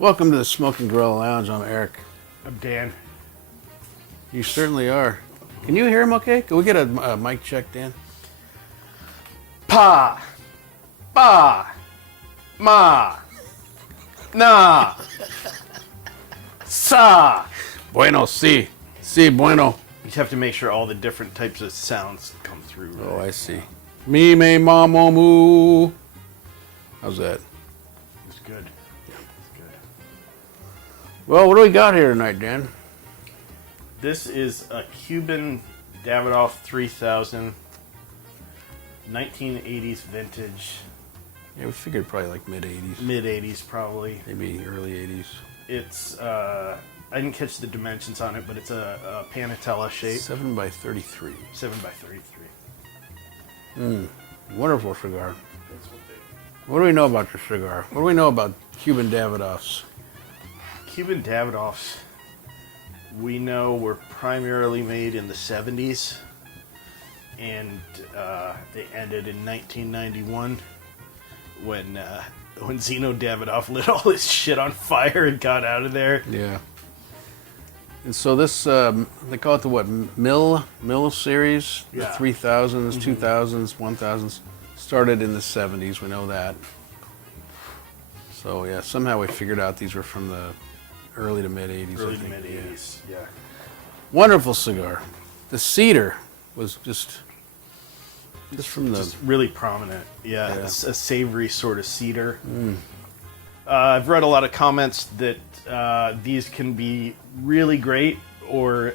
Welcome to the Smoking Grill Lounge. I'm Eric. I'm Dan. You certainly are. Can you hear him okay? Can we get a mic check, Dan? Pa! Ba! Ma! Na! Sa! Bueno, si. Si, bueno. You have to make sure all the different types of sounds come through. Right? Oh, I see. Me, me, mamo, moo. How's that? It's good. It's good. Well, what do we got here tonight, Dan? This is a Cuban Davidoff 3000 1980s vintage. Yeah, we figured probably like mid-80s. Mid-80s, probably. Maybe early 80s. It's, I didn't catch the dimensions on it, but it's a Panatella shape. 7 by 33. 7 by 33. Wonderful cigar. That's what they... What do we know about your cigar? What do we know about Cuban Davidoffs? Cuban Davidoffs, we know, were primarily made in the 70s, and they ended in 1991 when Zeno Davidoff lit all his shit on fire and got out of there. Yeah. And so this, they call it the what, Mille series? The Yeah. 3000s, 2000s, 1000s. Started in the 70s, we know that. So yeah, somehow we figured out these were from the early to mid-80s. Early I to think. mid-80s, yeah. Wonderful cigar. The cedar was just from the... Just really prominent, yeah. Yeah. It's a savory sort of cedar. I've read a lot of comments that these can be really great or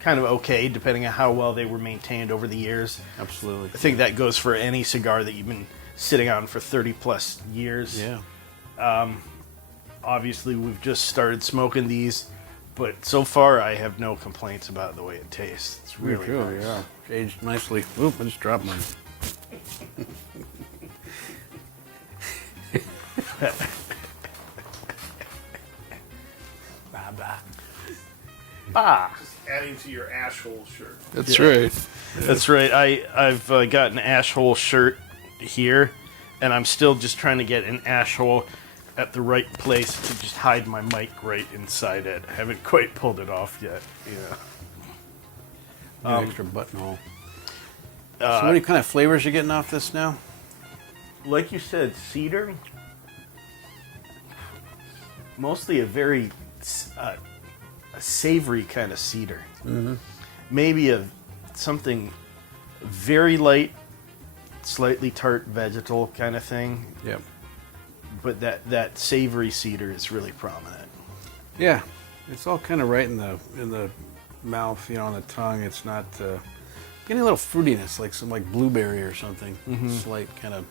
kind of okay, depending on how well they were maintained over the years. Absolutely. I think that goes for any cigar that you've been sitting on for 30 plus years. Yeah. Obviously, we've just started smoking these, but so far I have no complaints about the way it tastes. It's really nice. Yeah. Aged nicely. Oop, I just dropped mine. Ah, Adding to your asshole shirt. That's Yeah. right. that's right. I've got an ash hole shirt here, and I'm still just trying to get an ash hole at the right place to just hide my mic right inside it. I haven't quite pulled it off yet. Yeah. Extra buttonhole. So what kind of flavors you getting off this now? Like you said, cedar. Mostly a very a savory kind of cedar. Maybe something very light, slightly tart vegetal kind of thing. Yep. But that savory cedar is really prominent. Yeah, it's all kind of right in the mouth, on the tongue. It's not getting a little fruitiness, like some blueberry or something. Slight kind of,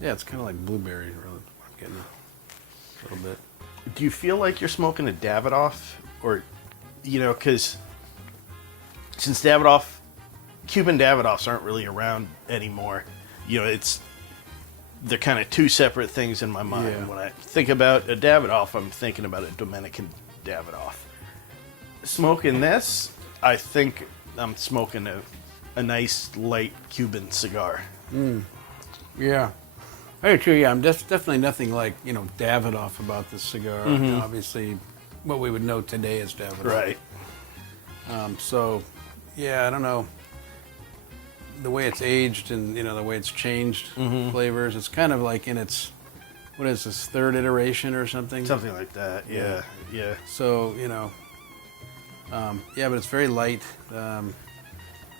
yeah, it's kind of like blueberry. Really, I'm getting a little bit. Do you feel like you're smoking a Davidoff, or because since Cuban Davidoffs aren't really around anymore, they're kind of two separate things in my mind. Yeah. When I think about a Davidoff, I'm thinking about a Dominican Davidoff. Smoking this, I think I'm smoking a nice light Cuban cigar. Yeah, I do too. Yeah, I'm definitely nothing like Davidoff about this cigar. Obviously, what we would know today is Davidoff. Right. So, yeah, I don't know. The way it's aged and the way it's changed flavors, it's kind of like in its, what is this, third iteration or something? Something like that. Yeah. Yeah. So yeah, but it's very light.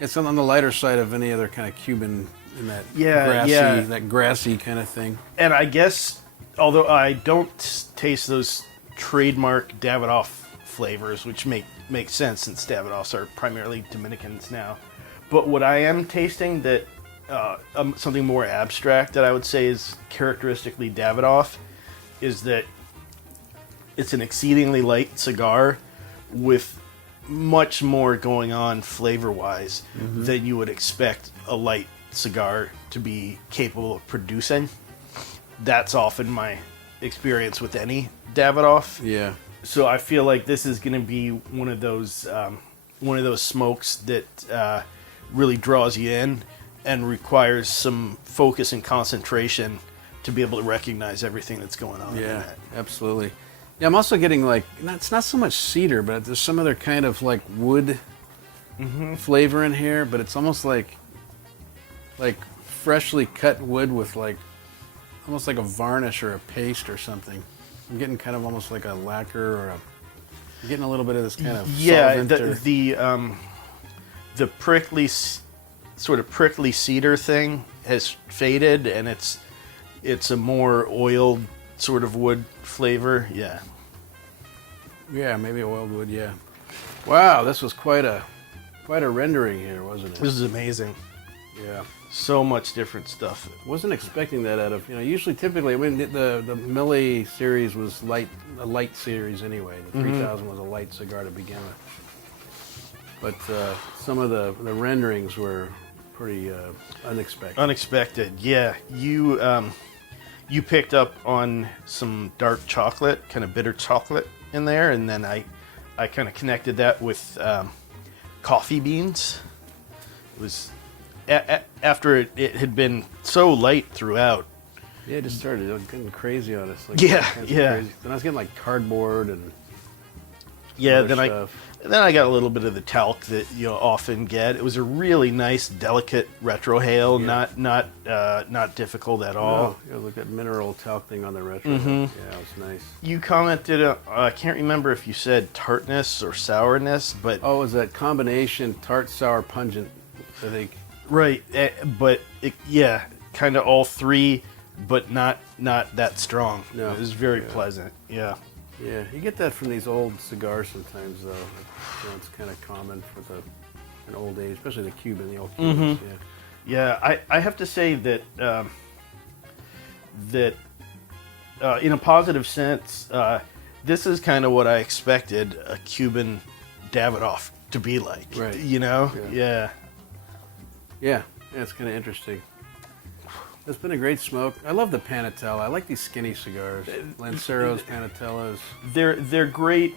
It's on the lighter side of any other kind of Cuban in that grassy kind of thing. And I guess, although I don't taste those trademark Davidoff flavors, which make sense since Davidoffs are primarily Dominicans now. But what I am tasting that something more abstract that I would say is characteristically Davidoff is that it's an exceedingly light cigar with much more going on flavor-wise than you would expect a light cigar to be capable of producing. That's often my experience with any Davidoff. Yeah. So I feel like this is going to be one of those smokes that really draws you in and requires some focus and concentration to be able to recognize everything that's going on. Yeah, in it. absolutely. Yeah, I'm also getting like, it's not so much cedar, but there's some other kind of like wood flavor in here, but it's almost like freshly cut wood with like, almost like a varnish or a paste or something. I'm getting kind of almost like a lacquer or I'm getting a little bit of this kind of solvent or, the prickly, sort of prickly cedar thing has faded, and it's a more oiled sort of wood flavor. Yeah. Yeah, maybe oiled wood. Yeah. Wow, this was quite a rendering here, wasn't it? This is amazing. Yeah. So much different stuff. Wasn't expecting that out of, usually typically, I mean, the Mille series was a light series anyway. The 3000 was a light cigar to begin with. But some of the renderings were pretty unexpected. Unexpected, yeah. You picked up on some dark chocolate, kind of bitter chocolate in there, and then I kind of connected that with coffee beans. It was after it had been so light throughout. Yeah, it just started getting crazy on us. Like, Yeah. Then I was getting like cardboard and Yeah, other then stuff. I got a little bit of the talc that you often get. It was a really nice, delicate retrohale, not difficult at all. Oh, look at mineral talc thing on the retro. Yeah, it was nice. You commented, I can't remember if you said tartness or sourness, but Oh, it was that combination tart, sour, pungent, I think. right, but kind of all three, but not that strong. No. It was very pleasant. Yeah. Yeah, you get that from these old cigars sometimes, though. It's kind of common for an old age, especially the Cuban, the old Cubans. Yeah, I have to say that in a positive sense, this is kind of what I expected a Cuban Davidoff to be like. Right. Yeah. Yeah, it's kind of interesting. It's been a great smoke. I love the Panatella. I like these skinny cigars. Lanceros, Panatellas. They're great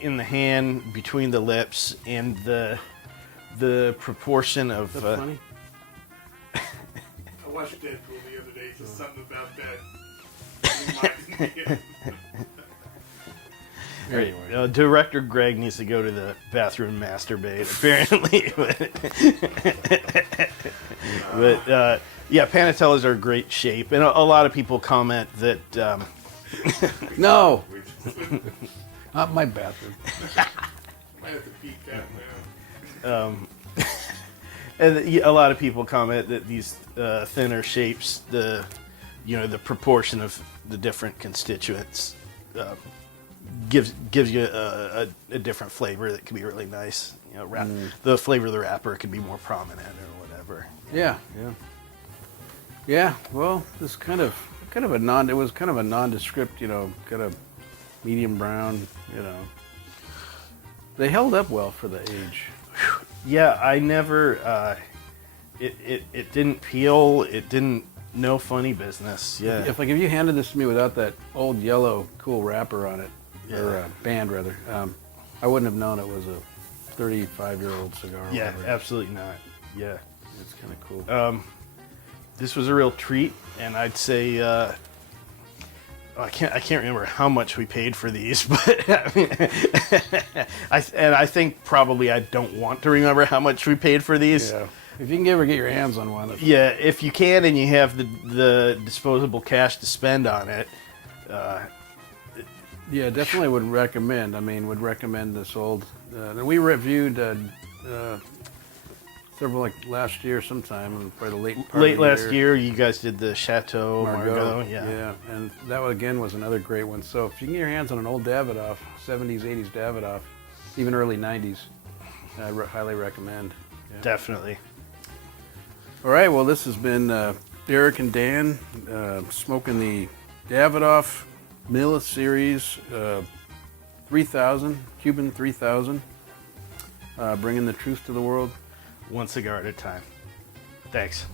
in the hand, between the lips, and the proportion of. Is that funny? I watched Deadpool the other day. Just something about that reminded me of. Anyway. Director Greg needs to go to the bathroom and masturbate, apparently. but yeah, Panatellas are great shape, and a lot of people comment that. No! Not my bathroom. Might have to peek that now. And a lot of people comment that these thinner shapes, the proportion of the different constituents, gives you a different flavor that can be really nice. The flavor of the wrapper could be more prominent or whatever. Yeah. Well, this kind of it was kind of a nondescript, kind of medium brown, They held up well for the age. Yeah, I never. It didn't peel. It didn't. No funny business. Yeah. If you handed this to me without that old yellow cool wrapper on it, or band rather, I wouldn't have known it was a 35-year-old cigar. Or Yeah, whatever. absolutely not. Yeah. It's kind of cool. This was a real treat, and I'd say I can't remember how much we paid for these, but I mean, I think probably I don't want to remember how much we paid for these. Yeah. If you can ever get your hands on one. Yeah, if you can and you have the disposable cash to spend on it. Yeah, definitely would recommend. Would recommend this old. We reviewed several last year sometime, probably the late Last year, you guys did the Chateau Margaux. Yeah, and that one, again, was another great one. So if you can get your hands on an old Davidoff, 70s, 80s Davidoff, even early 90s, I highly recommend. Yeah. Definitely. All right, well, this has been Derek and Dan smoking the Davidoff Mille series 3000, Cuban 3000, bringing the truth to the world. One cigar at a time. Thanks.